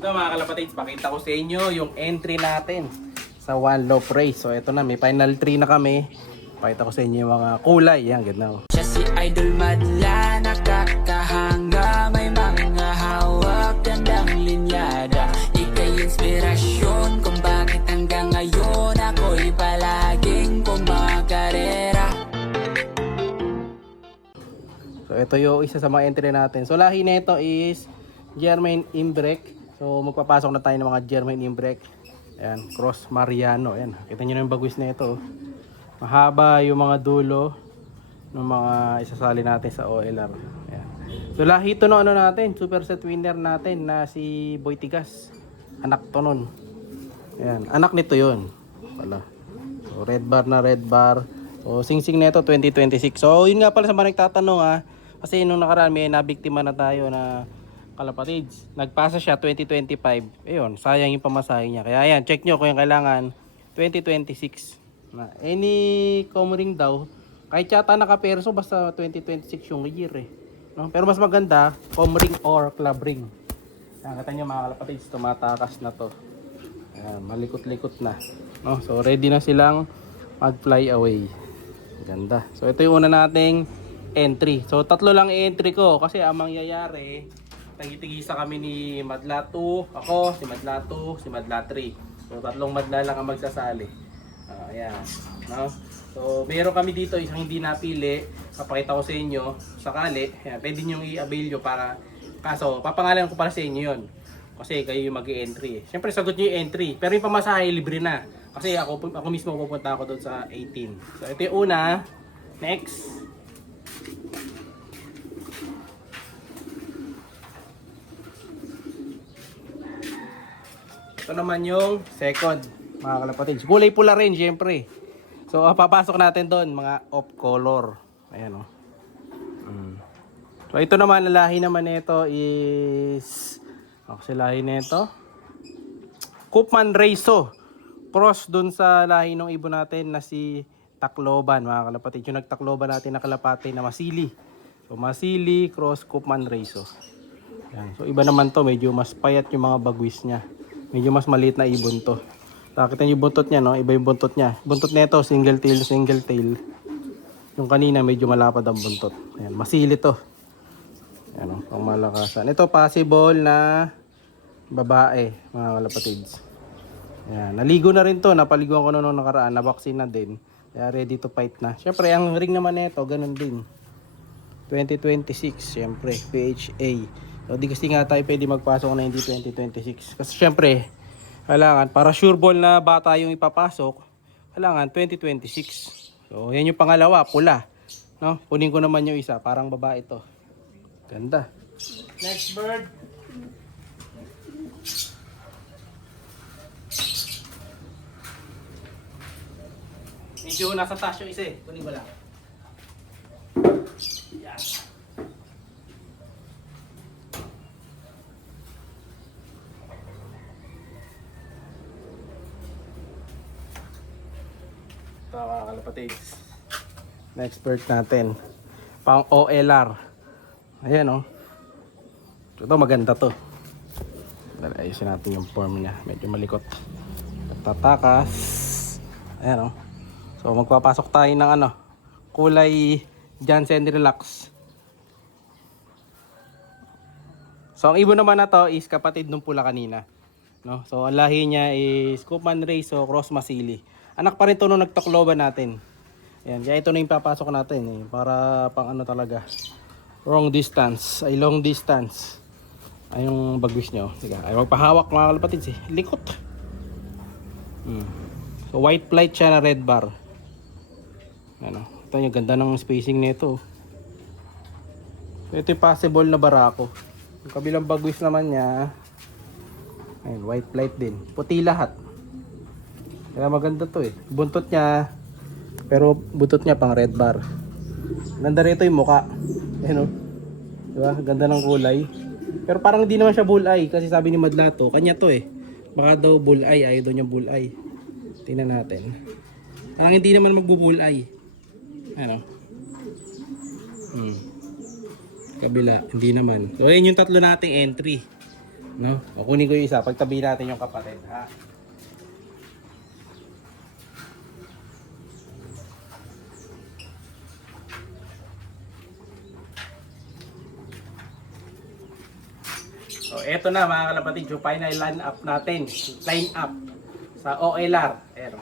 So mga kalapatids, pakita ko sa inyo yung entry natin sa One Loaf Race. So ito na, may final 3 na kami. Pakita ko sa inyo yung mga kulay. Yan, ganda. Siya si Idol Madla, nakakahanga. May mga hawak, gandang linyada. Ika'y inspirasyon kung bakit hanggang ngayon ako'y palaging kumakarera. So ito yung isa sa mga entry natin. So lahi na ito is Germain Imbrek. So magpapasok na tayo ng mga Germain Imbrek. Ayan, Cross Mariano. Ayan, kita nyo na yung bagwis na ito. Mahaba yung mga dulo ng mga isasali natin sa OLR. Ayan. So lahi ito no, ano natin, super set winner natin na si Boy Tigas. Anak to nun. Ayan, anak nito yun. Wala. So red bar na red bar. So sing-sing na ito 2026. So yun nga pala sa mga nagtatanong kasi nung nakaraan may nabiktima na tayo na kalapatids. Nagpasa siya 2025. Ayun, sayang yung pamasahe niya. Kaya ayan, check nyo kung yung kailangan 2026. Na any comring daw, kahit yata naka-perso basta 2026 yung year no? Pero mas maganda, comring or club ring. Ayan, kita nyo mga kalapatids, tumatakas na to. Ayan, malikot-likot na. No? So ready na silang mag-fly away. Ganda. So ito yung una nating entry. So tatlo lang i-entry ko kasi ang mangyayari, tagi-tigisa kami ni Madla 2, ako, si Madla 2, si Madla 3. So tatlong Madla lang ang magsasali. Ayan. No? So meron kami dito isang hindi napili. Papakita ko sa inyo sakali. Ayan, pwede nyo i-avail nyo para, kaso papangalan ko para sa inyo yun. Kasi kayo yung mag-i-entry. Siyempre sagot nyo yung entry. Pero yung pamasahe libre na. Kasi ako mismo pupunta ako doon sa 18. So ito yung una. Next. Ito naman yung second, mga kalapatids. Kulay pula rin, syempre. So, papasok natin doon, mga off color. Ayan, o. So, ito naman, lahi naman nito is... Kasi lahi nito. Koopman Reiso. Cross doon sa lahi ng ibon natin na si Tacloban, mga kalapatids. Yung nagtakloban natin na kalapati na Masili. So, Masili, cross, Koopman Reiso. Ayan. So, iba naman to. Medyo mas payat yung mga bagwis niya. Medyo mas maliit na ibon to. Nakita niyo yung buntot niya, no? Iba yung buntot niya. Buntot nito, single tail, single tail. Yung kanina, medyo malapad ang buntot. Ayan, masili to. Ayan, no? Pang malakasan. Ito, possible na babae, mga kalapatids. Ayan, naligo na rin to. Napaliguan ko noong nakaraan. Na-vaccine na din. Kaya ready to fight na. Siyempre, ang ring naman nito, ganun din. 2026, siyempre, PHA. So, di kasi nga tayo pwede magpasok na hindi 2026. Kasi syempre, kailangan, para sure ball na bata yung ipapasok, kailangan 2026. So, yan yung pangalawa, pula. No? Kunin ko naman yung isa, parang babae ito. Ganda. Next bird. Medyo nasa taas yung isa eh. Kunin ko lang. Yan. Ito mga kalapatids. Next bird natin. Pang OLR. Ayan o. Ito maganda to. Ayusin natin yung form niya. Medyo malikot. Tatakas. Ayan o. So magpapasok tayo ng kulay Jansen Relax. So ang ibon naman na to is kapatid nung pula kanina. No? So ang lahi niya is Koopman Reiso Cross Masili. Anak pa rin ito nung nagtakloban natin. Ayan, kaya ito na yung papasok natin eh, para pang talaga. Long distance. Ay yung bagwis nyo. Sige, ay magpahawak mga kalapatids eh. Likot. So white flight siya na red bar. Ano, ito yung ganda ng spacing nito. So, ito yung possible na barako. Yung kabilang bagwis naman niya. Ayun, white flight din. Puti lahat. Kaya maganda to eh. Buntot niya, pero buntot niya pang red bar. Ganda rito yung muka. Ayan o. Diba? Ganda ng kulay. Pero parang hindi naman siya bulleye. Kasi sabi ni Madlato, kanya to eh. Baka daw bulleye. Ayaw daw niya bulleye. Tingnan natin. Parang hindi naman magbubulleye. Ano? Kabila. Hindi naman. So, yun yung tatlo nating entry. No? O, kunin ko yung isa. Pagtabi natin yung kapatid, ha? So, eto na mga kalapatid, yung final line up natin. Line up sa OLR. Ayan.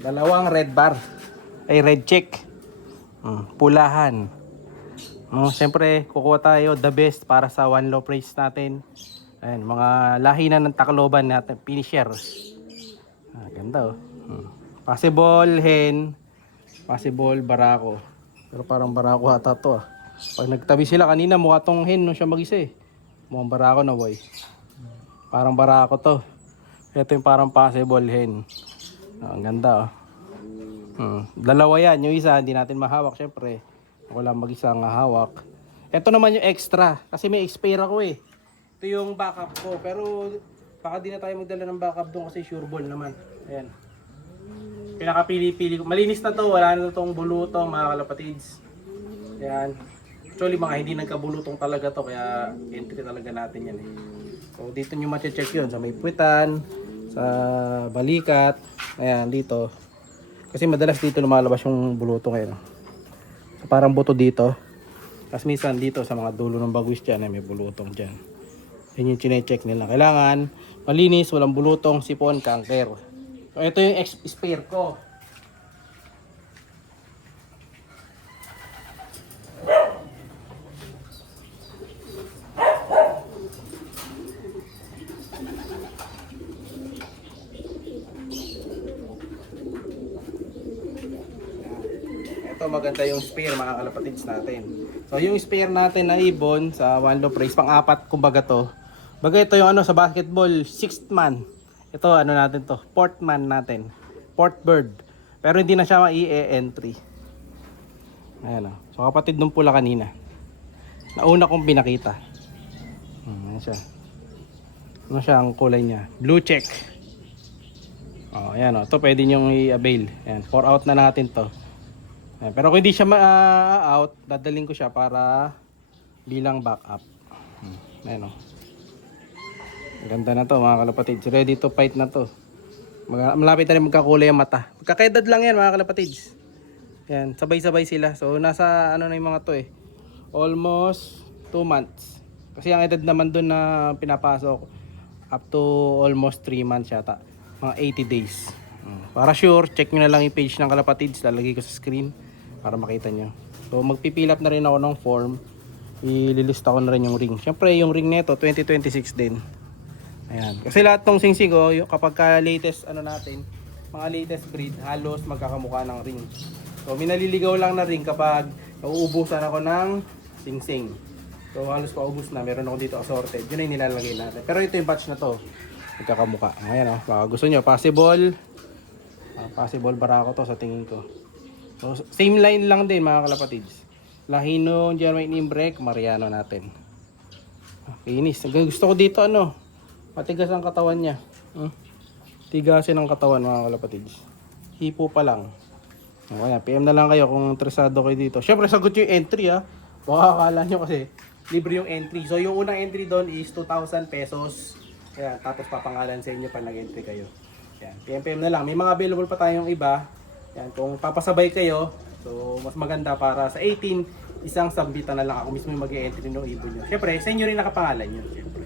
Dalawang red bar. Ay, red check. Pulahan. Siyempre, kukuha tayo the best para sa one low price natin. Ayan, mga lahi na ng Tacloban natin. Finisher. Ganda oh. Possible hen. Possible barako. Pero parang barako ata to ah. Pag nagtabi sila kanina, mukha tong hen no siya mag-isa eh. Mukhang barako na boy. Parang barako to. Ito yung parang possible hen. Ang ganda oh. Dalawa yan. Yung isa hindi natin mahawak syempre. Ako lang mag-isa ang hawak. Ito naman yung extra. Kasi may expire ako eh. Ito yung backup ko. Pero baka di na tayo magdala ng backup doon kasi sure ball naman. Ayan. Pinakapili-pili ko. Malinis na to. Wala na itong bulutong mga kalapatids. Ayan. Actually mga hindi nagkabulutong talaga to. Kaya entry talaga natin yan eh. So dito nyo ma-check yun. Sa may puwitan. Sa balikat. Ayan dito. Kasi madalas dito lumalabas yung bulutong ngayon. So, parang buto dito. Tapos minsan dito sa mga dulo ng bagwis dyan may bulutong dyan. Yun yung chine-check nila. Kailangan malinis, walang bulutong, sipon, kanker. So ito yung spare ko. Ito maganda yung spare mga kalapatids natin. So yung spare natin na ibon sa one low price, pang-apat kumbaga to. Baga ito yung ano sa basketball, 6th man. Ito ano natin to, 4th man natin. 4th bird. Pero hindi na siya ma-e-entry. Ayan o. So kapatid nung pula kanina. Nauna kong pinakita. Ayan siya. Ano siya ang kulay niya? Blue check. Oh, ayan o. Ito pwede nyong i-avail. Ayan, 4 out na natin to. Ayan, pero kung hindi siya ma-out, dadaling ko siya para bilang backup. Ayan o. Ganda na to mga kalapatids. Ready to fight na to. Malapit na rin magkakulay ang mata. Magkakaedad lang yan mga kalapatids. Yan, sabay-sabay sila. So nasa ano na yung mga to eh. Almost 2 months. Kasi ang edad naman dun na pinapasok up to almost 3 months yata. Mga 80 days. Para sure, check nyo na lang yung page ng kalapatids. Lalagay ko sa screen para makita nyo. So magpipil up na rin ako ng form. Ililista ko na rin yung ring. Siyempre yung ring nito 2026 din. Ayan. Kasi lahat ng singsing ko, kapag ka latest ano natin, mga latest breed, halos magkakamukha ng ring. So minaliligaw lang na ring kapag nauubusan ako ng singsing. So halos paubos na, meron ako dito assorted. Yun ay nilalagay natin. Pero ito yung batch na to, magkakamukha. Ayan o, baka gusto nyo, possible barako to sa tingin ko. So same line lang din mga kalapatids. Lahino, German Imbrek, Mariano natin. Finish. Gusto ko dito ano, matigas ang katawan niya. Tigasin ang katawan mga kalapatids. Hipo pa lang. Ayan, PM na lang kayo kung interesado kayo dito. Syempre sagot yung entry ha. Baka akala nyo kasi libre yung entry. So yung unang entry doon is 2,000 pesos. Ayan, tapos papangalan sa inyo pag nag-entry kayo. Ayan, PM na lang. May mga available pa tayong iba. Ayan, kung papasabay kayo, so mas maganda para sa 18, isang sambitan na lang ako mismo yung mag-entry ng ibon nyo. Syempre, sa inyo rin nakapangalan yun. Syempre.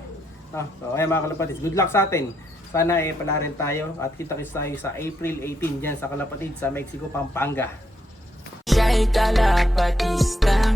So ayan mga kalapatids, good luck sa atin. Sana pala rin tayo at kita-kits tayo sa April 18 dyan sa Kalapatids sa Mexico, Pampanga. Siya'y kalapatista.